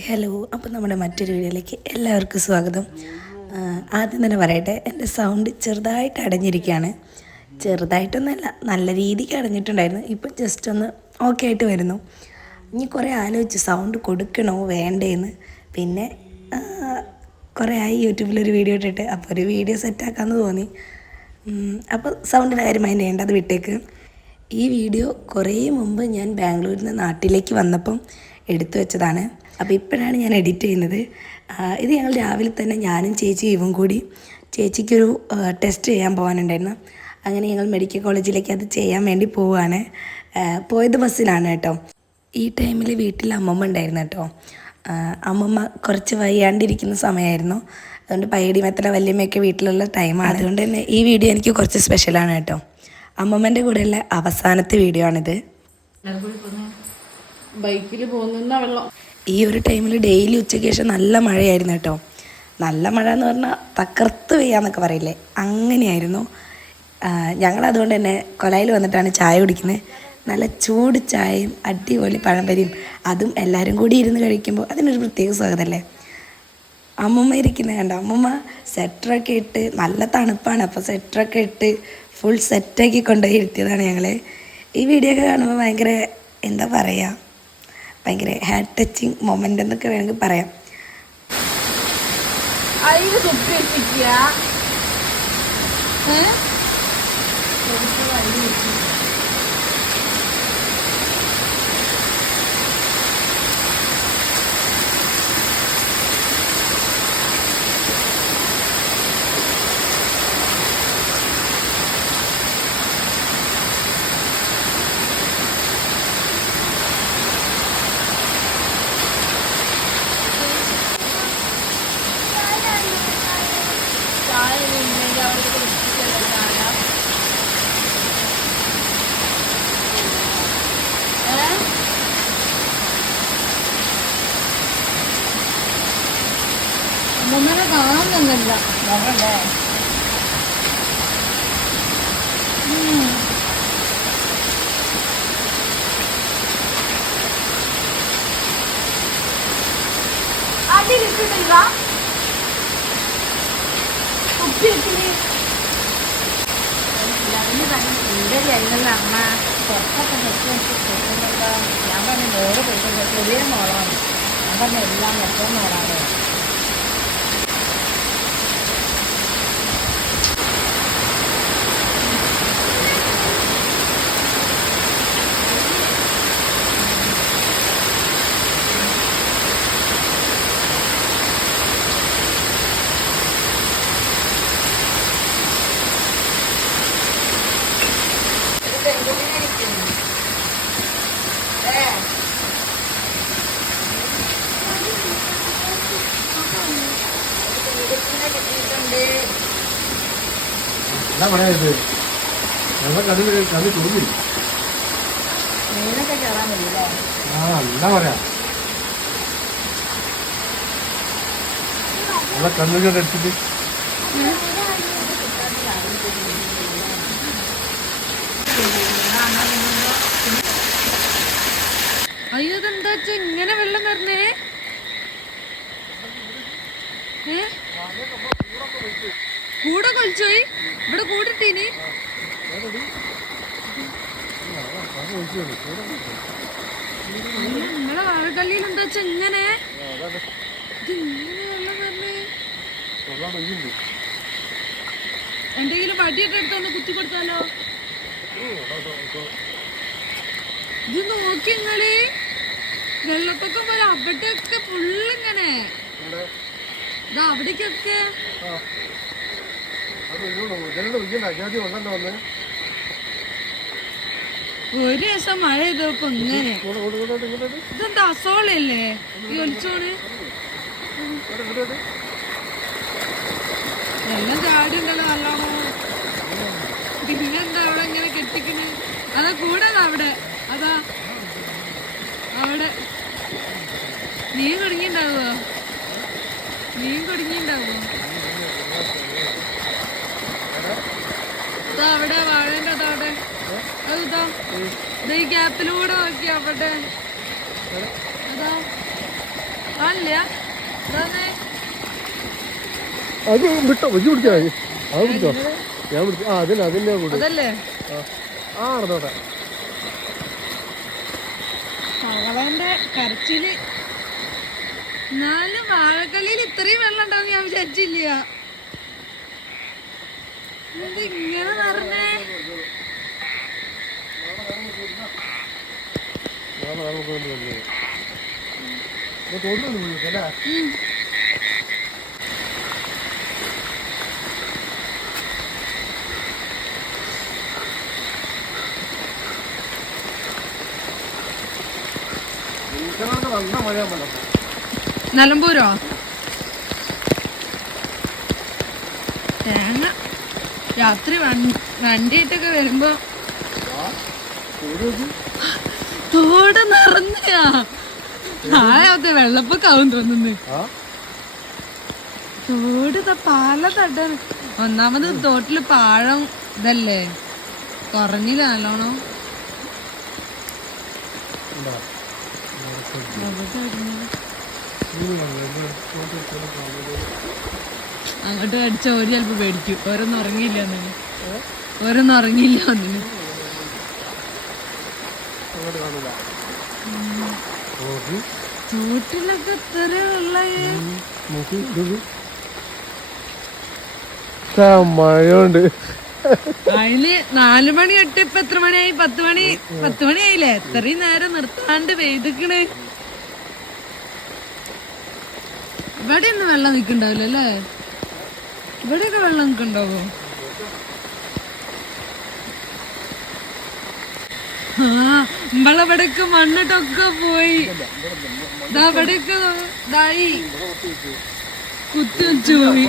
Hello അപ്പോൾ നമ്മുടെ മറ്റൊരു വീഡിയോയിലേക്ക് എല്ലാവർക്കും സ്വാഗതം. ആദ്യം തന്നെ പറയട്ടെ എന്റെ സൗണ്ട് ചെറുതായിട്ട് അടഞ്ഞിരിക്കുകയാണ്. ചെറുതായിട്ടൊന്നുമല്ല നല്ല രീതിക്ക് അടഞ്ഞിട്ടുണ്ടായിരുന്നു. ഇപ്പം ജസ്റ്റ് ഒന്ന് ഓക്കെ ആയിട്ട് വരുന്നു. ഇനി കുറേ ആലോചിച്ച് സൗണ്ട് കൊടുക്കണോ വേണ്ടേന്ന്. പിന്നെ കുറേ ആയി യൂട്യൂബിലൊരു വീഡിയോ ഇട്ടിട്ട് അപ്പോൾ ഒരു വീഡിയോ സെറ്റാക്കാമെന്ന് തോന്നി. അപ്പോൾ സൗണ്ടിന്റെ കാര്യം മൈൻഡ് ചെയ്യേണ്ട അത് വിട്ടേക്ക്. ഈ വീഡിയോ കുറേ മുമ്പ് ഞാൻ ബാംഗ്ലൂരിൽ നിന്ന് നാട്ടിലേക്ക് വന്നപ്പം എടുത്തു വെച്ചതാണ്. അപ്പോൾ ഇപ്പോഴാണ് ഞാൻ എഡിറ്റ് ചെയ്യുന്നത്. ഇത് ഞങ്ങൾ രാവിലെ തന്നെ ഞാനും ചേച്ചി ഇവും കൂടി ചേച്ചിക്കൊരു ടെസ്റ്റ് ചെയ്യാൻ പോകാനുണ്ടായിരുന്നു. അങ്ങനെ ഞങ്ങൾ മെഡിക്കൽ കോളേജിലേക്ക് അത് ചെയ്യാൻ വേണ്ടി പോവുകയാണ്. പോയത് ബസ്സിലാണ് കേട്ടോ. ഈ ടൈമിൽ വീട്ടിൽ അമ്മമ്മ ഉണ്ടായിരുന്നു കേട്ടോ. അമ്മമ്മ കുറച്ച് വയ്യാണ്ടിരിക്കുന്ന സമയമായിരുന്നു. അതുകൊണ്ട് പയ്യടി മെത്തല വല്യമ്മയൊക്കെ വീട്ടിലുള്ള ടൈമാണ് അതുകൊണ്ട് തന്നെ ഈ വീഡിയോ എനിക്ക് കുറച്ച് സ്പെഷ്യലാണ് കേട്ടോ. അമ്മമ്മന്റെ കൂടെയുള്ള അവസാനത്തെ വീഡിയോ ആണിത്. ബൈക്കിൽ പോകുന്ന വെള്ളം. ഈ ഒരു ടൈമിൽ ഡെയിലി ഉച്ചയ്ക്ക് ശേഷം നല്ല മഴയായിരുന്നു കേട്ടോ. നല്ല മഴ എന്ന് പറഞ്ഞാൽ തകർത്ത് പെയ്യാന്നൊക്കെ പറയില്ലേ. അങ്ങനെയായിരുന്നു. ഞങ്ങൾ അതുകൊണ്ട് തന്നെ കൊലയിൽ വന്നിട്ടാണ് ചായ കുടിക്കുന്നത് നല്ല ചൂട് ചായയും അടിപൊളി പഴംപരിയും. അതും എല്ലാവരും കൂടി ഇരുന്ന് കഴിക്കുമ്പോൾ അതിനൊരു പ്രത്യേക സ്വാഗതമല്ലേ അമ്മമ്മ ഇരിക്കുന്നത് കണ്ടോ? അമ്മമ്മ സെറ്ററൊക്കെ ഇട്ട് നല്ല തണുപ്പാണ്. അപ്പോൾ സെറ്ററൊക്കെ ഇട്ട് ഫുൾ സെറ്റാക്കി കൊണ്ടുപോയി ഇരുത്തിയതാണ് ഞങ്ങൾ ഈ വീഡിയോ ഒക്കെ കാണുമ്പോൾ ഭയങ്കര എന്താ പറയുക ഭയങ്കര ഹാർട്ട് ടച്ചിങ് മൊമെന്റ് എന്നൊക്കെ വേണമെങ്കിൽ പറയാം. അതിന് അമ്മമ്മനെ കാണുന്നില്ല നോക്കണ്ടേ ഉം. അതിലിട്ടിട്ടില്ല കുപ്പി വെച്ചിന് അതിന് തന്നെ സുന്ദരിയല്ലല്ലോ അമ്മ കുറച്ചൊക്കെ വെച്ച് വെച്ച് കൊടുക്കുന്നുണ്ടോ ഞാൻ പറഞ്ഞു മോൾ കൊടുക്കുന്നത് ചെറിയ മോളാണ് ഞാൻ പറഞ്ഞു എല്ലാം മൊത്തം മോളാണ് എന്താ പറയരുത് ഞങ്ങൾക്ക് അത് അത് മതിയല്ലേ ആ എന്താ പറയാ? നമ്മളെ കണ്ണുകൾ എടുത്തിട്ട്. അയ്യോ ഇതെന്താ വെച്ചാ ഇങ്ങനെ വെള്ളം വരണേ? ഏ? കൂടെ കൊളിച്ചോയി. ഇവിടെ കൂടിട്ടീനി. നിങ്ങളെ വാഴക്കല്ലിൽ എന്താ ചെങ്ങനെ എന്തെങ്കിലും വടിയൊക്കെ എടുത്തൊന്ന് കുത്തി കൊടുത്താലോ ഇത് നോക്കി നിങ്ങൾ. വെള്ളപ്പൊക്കം പോലെ അവിടെയൊക്കെ ഫുള്ളിങ്ങനെ ഇതാ അവിടേക്കൊക്കെ. ഒരു ദിവസം മഴ ചെയ്തപ്പോ ഇങ്ങനെ. ഇതെന്താ അസോളല്ലേ? ഈ ഒലിച്ചോണ് എല്ലാം ചാടി ഉണ്ടല്ലോ നല്ലോണം. പിന്നെന്താ അവിടെ ഇങ്ങനെ കെട്ടിക്കണ്? അതാ കൂടെ അവിടെ. അതാ അവിടെ. മീൻ കുടുങ്ങിണ്ടാവോ? മീൻ കുടുങ്ങിണ്ടാവോ? ഇതാ അവിടെ വാഴന്റെ അതാ അവിടെ. അത് ഇതാ ഇത് ഈ ഗ്യാപ്പിലൂടെ നോക്കി അവിടെ. അതാ. അല്ല. അത് വിട്ടോ വെച്ച് പിടിച്ചാ അത് പിടിച്ചോ ഞാൻ പിടിച്ചു ആ അതിന് അതിന്റെ കൂടെ. അതല്ലേ? ആ നടന്നോട്ടെ തവളന്റെ കരച്ചിൽ. എന്നാലും വാഴക്കള്ളിയിൽ ഇത്രയും വെള്ളം ഉണ്ടാവും ഞാൻ വിചാരിച്ചില്ല ഇത് ഇങ്ങനെ നിറഞ്ഞേ നാളെ നമുക്ക് കൊണ്ട് വന്നത് തോന്നുന്നു അല്ലേ നല്ല മഴയാൻ പറ്റും നിലമ്പൂരോ? തേങ്ങ. രാത്രി വണ്ടിയിട്ടൊക്കെ വരുമ്പോ തോട് നിറഞ്ഞാ. നാളെ വെള്ളപ്പൊക്കാവും തോന്നുന്നു. തോട് പാല തട്ട ഒന്നാമത് തോട്ടിൽ പാഴം ഇതല്ലേ? കുറഞ്ഞില്ല നല്ലോണം. എന്താ? അങ്ങോട്ട് അടിച്ച ഒരു ചിലപ്പോ പേടിക്കും. ഓരോന്നും ഉറങ്ങിയില്ല ഒന്നിന് ഓരോന്നും ഉറങ്ങിയില്ല ഒന്നിന് ചൂട്ടിലൊക്കെ എത്ര ഉള്ള മഴയുണ്ട്. അതിൽ നാലു മണി തൊട്ട് ഇപ്പൊ എത്ര മണിയായി? പത്ത് മണി. പത്ത് മണിയായില്ലേ? എത്രയും നേരം നിർത്താണ്ട് പെയ്തിക്കണ്. ഇവിടെ ഒന്നും വെള്ളം നിക്കണ്ടാവില്ല അല്ലേ ഇവിടെയൊക്കെ വെള്ളം നിക്കണ്ടാവോ ആ നമ്മളവിടൊക്കെ മണ്ണിട്ടൊക്കെ പോയി. ഇതായി കുത്തി വെച്ചു പോയി.